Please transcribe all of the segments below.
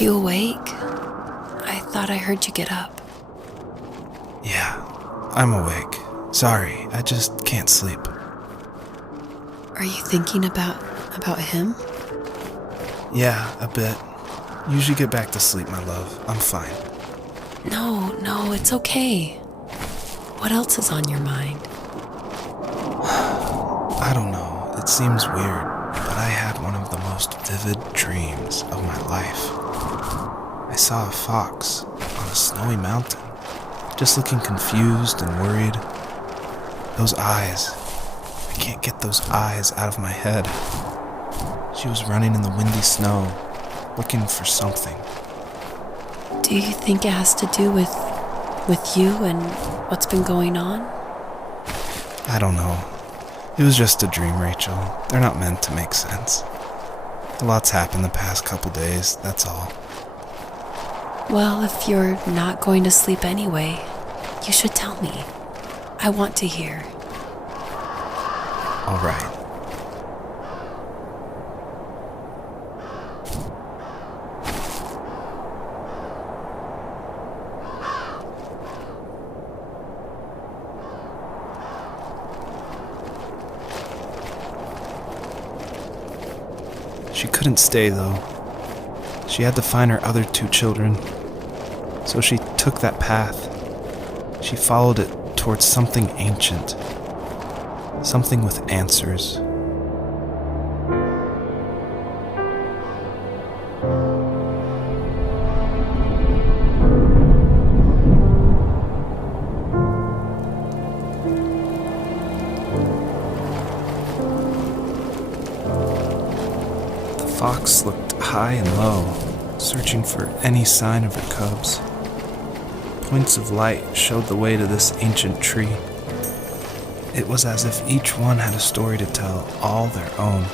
you awake? I thought I heard you get up. Yeah, I'm awake. Sorry, I just can't sleep. Are you thinking about him? Yeah, a bit. Usually get back to sleep, my love. I'm fine. No, it's okay. What else is on your mind? I don't know. It seems weird, but I had one of the most vivid dreams of my life. I saw a fox on a snowy mountain, just looking confused and worried. Those eyes. I can't get those eyes out of my head. She was running in the windy snow, looking for something. Do you think it has to do with you and what's been going on? I don't know. It was just a dream, Rachel. They're not meant to make sense. A lot's happened the past couple days, that's all. Well, if you're not going to sleep anyway, you should tell me. I want to hear. All right. She couldn't stay, though. She had to find her other 2 children. So she took that path. She followed it towards something ancient. Something with answers. The fox looked high and low, searching for any sign of her cubs. Points of light showed the way to this ancient tree. It was as if each one had a story to tell, all their own.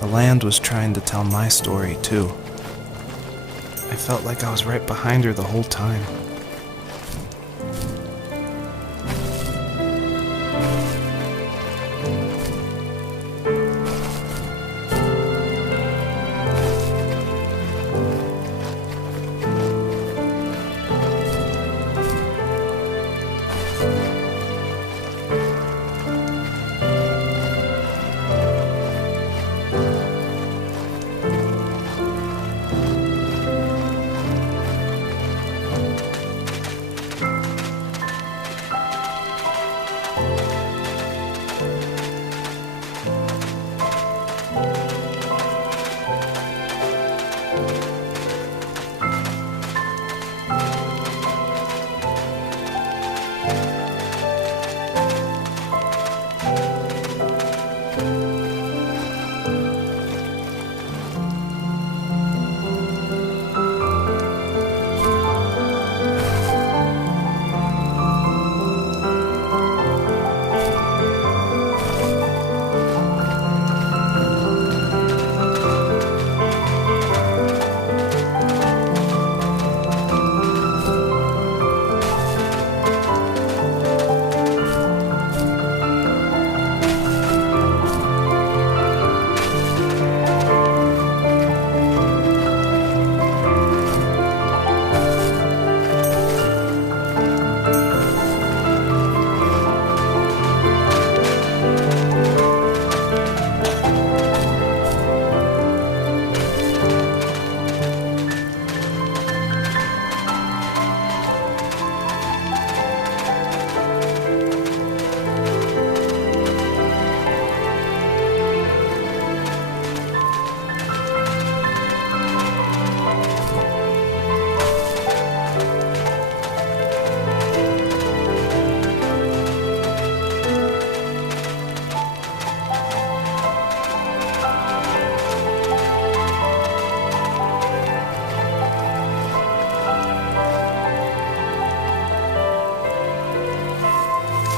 The land was trying to tell my story, too. I felt like I was right behind her the whole time.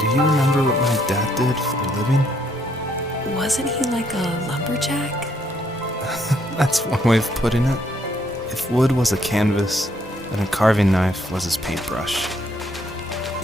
Do you remember what my dad did for a living? Wasn't he like a lumberjack? That's one way of putting it. If wood was a canvas, then a carving knife was his paintbrush.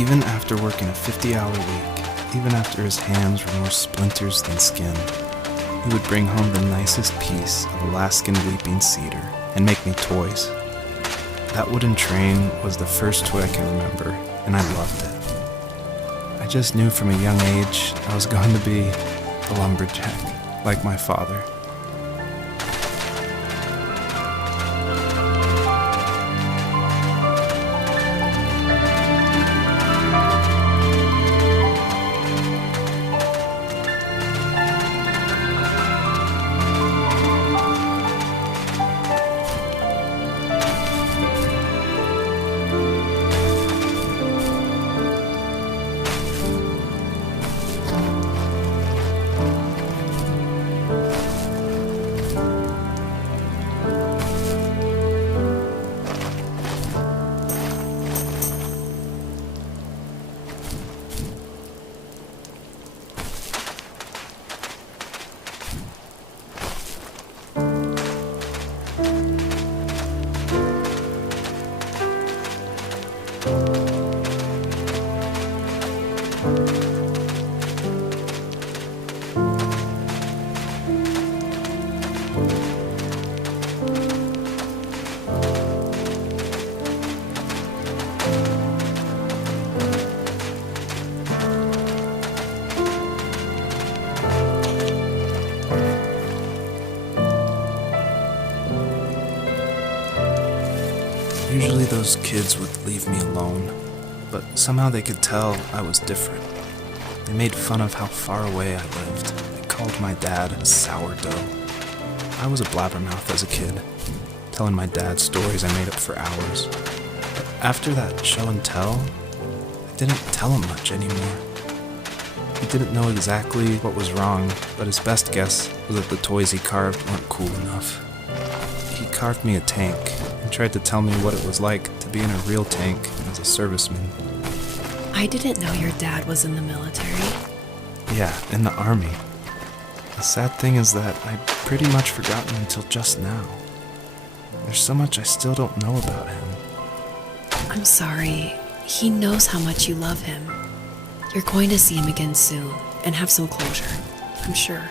Even after working a 50-hour week, even after his hands were more splinters than skin, he would bring home the nicest piece of Alaskan weeping cedar and make me toys. That wooden train was the first toy I can remember, and I loved it. I just knew from a young age I was going to be a lumberjack, like my father. Usually those kids would leave me alone, but somehow they could tell I was different. They made fun of how far away I lived. They called my dad a sourdough. I was a blabbermouth as a kid, telling my dad stories I made up for hours. But after that show and tell, I didn't tell him much anymore. He didn't know exactly what was wrong, but his best guess was that the toys he carved weren't cool enough. He carved me a tank and tried to tell me what it was like to be in a real tank as a serviceman. I didn't know your dad was in the military. Yeah, in the army. The sad thing is that I'd pretty much forgotten until just now. There's so much I still don't know about him. I'm sorry. He knows how much you love him. You're going to see him again soon and have some closure, I'm sure.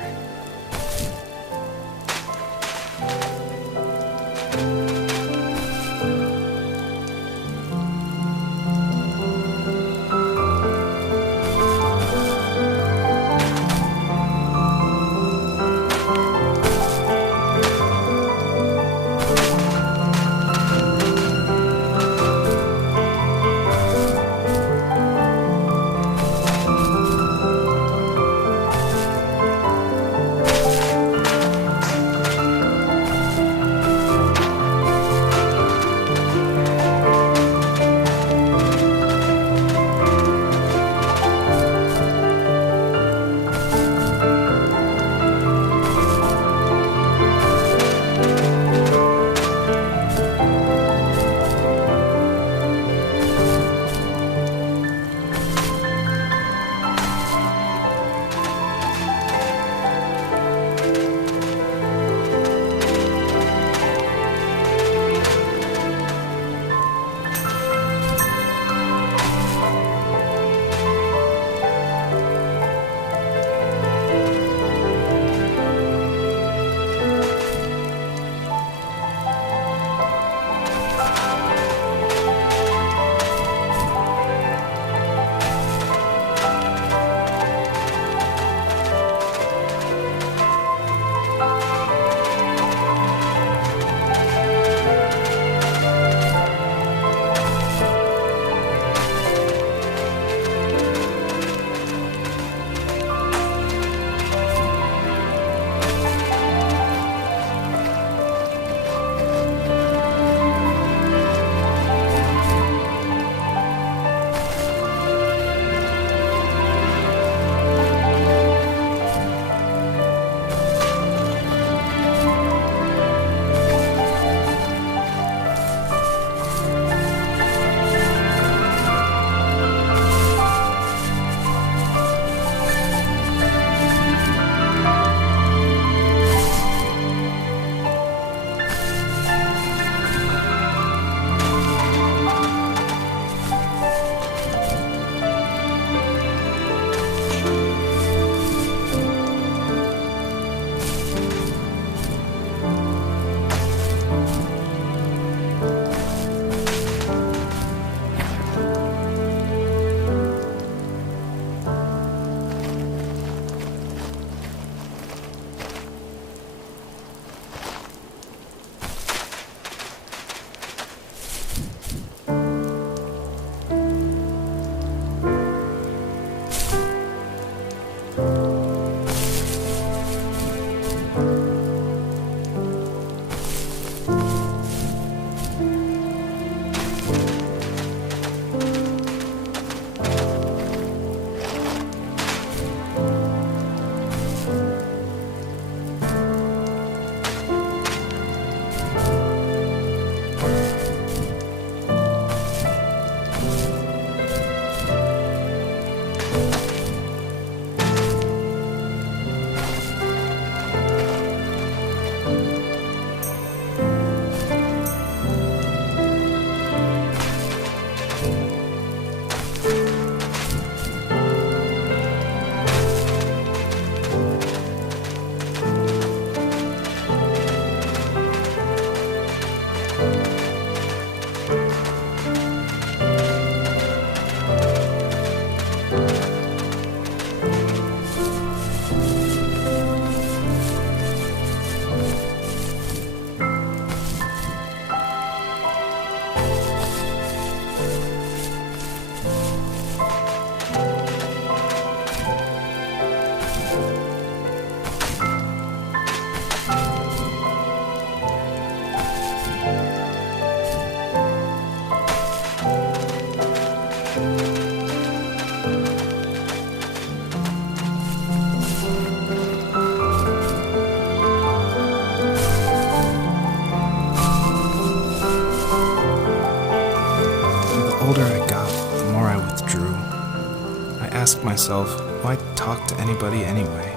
myself, why talk to anybody anyway?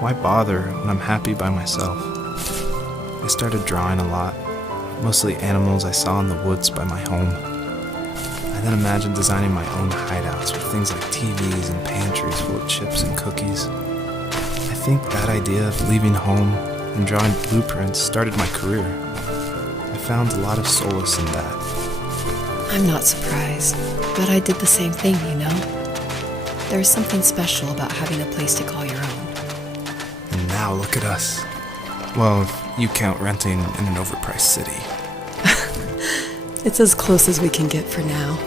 Why bother when I'm happy by myself? I started drawing a lot, mostly animals I saw in the woods by my home. I then imagined designing my own hideouts with things like TVs and pantries full of chips and cookies. I think that idea of leaving home and drawing blueprints started my career. I found a lot of solace in that. I'm not surprised, but I did the same thing, you know? There's something special about having a place to call your own. And now look at us. Well, if you count renting in an overpriced city. It's as close as we can get for now.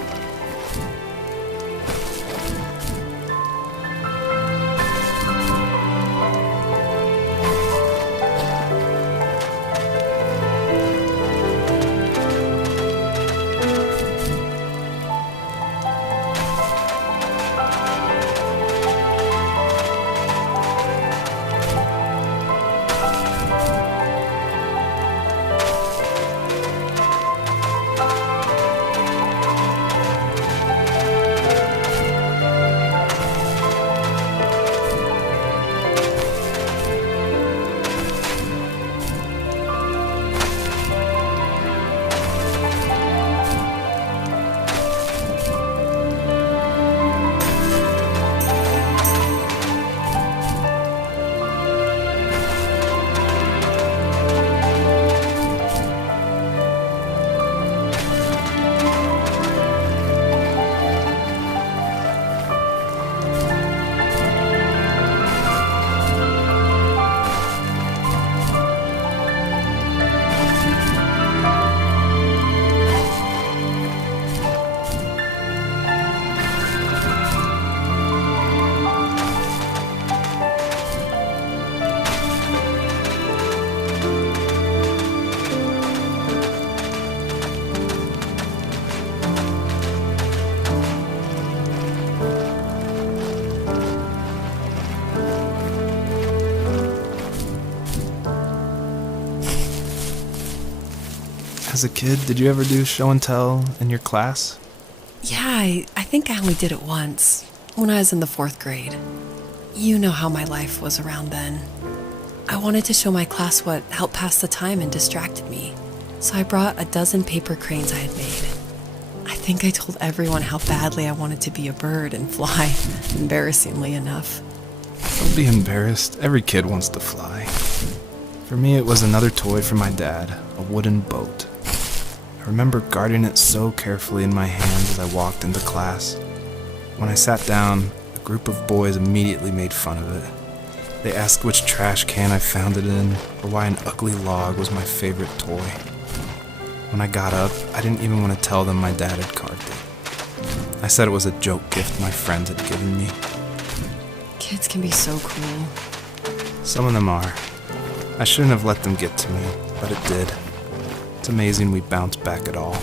As a kid, did you ever do show and tell in your class? Yeah, I think I only did it once, when I was in the 4th grade. You know how my life was around then. I wanted to show my class what helped pass the time and distracted me, so I brought a dozen paper cranes I had made. I think I told everyone how badly I wanted to be a bird and fly, embarrassingly enough. Don't be embarrassed. Every kid wants to fly. For me, it was another toy from my dad, a wooden boat. I remember guarding it so carefully in my hands as I walked into class. When I sat down, a group of boys immediately made fun of it. They asked which trash can I found it in, or why an ugly log was my favorite toy. When I got up, I didn't even want to tell them my dad had carved it. I said it was a joke gift my friend had given me. Kids can be so cruel. Some of them are. I shouldn't have let them get to me, but it did. It's amazing we bounced back at all.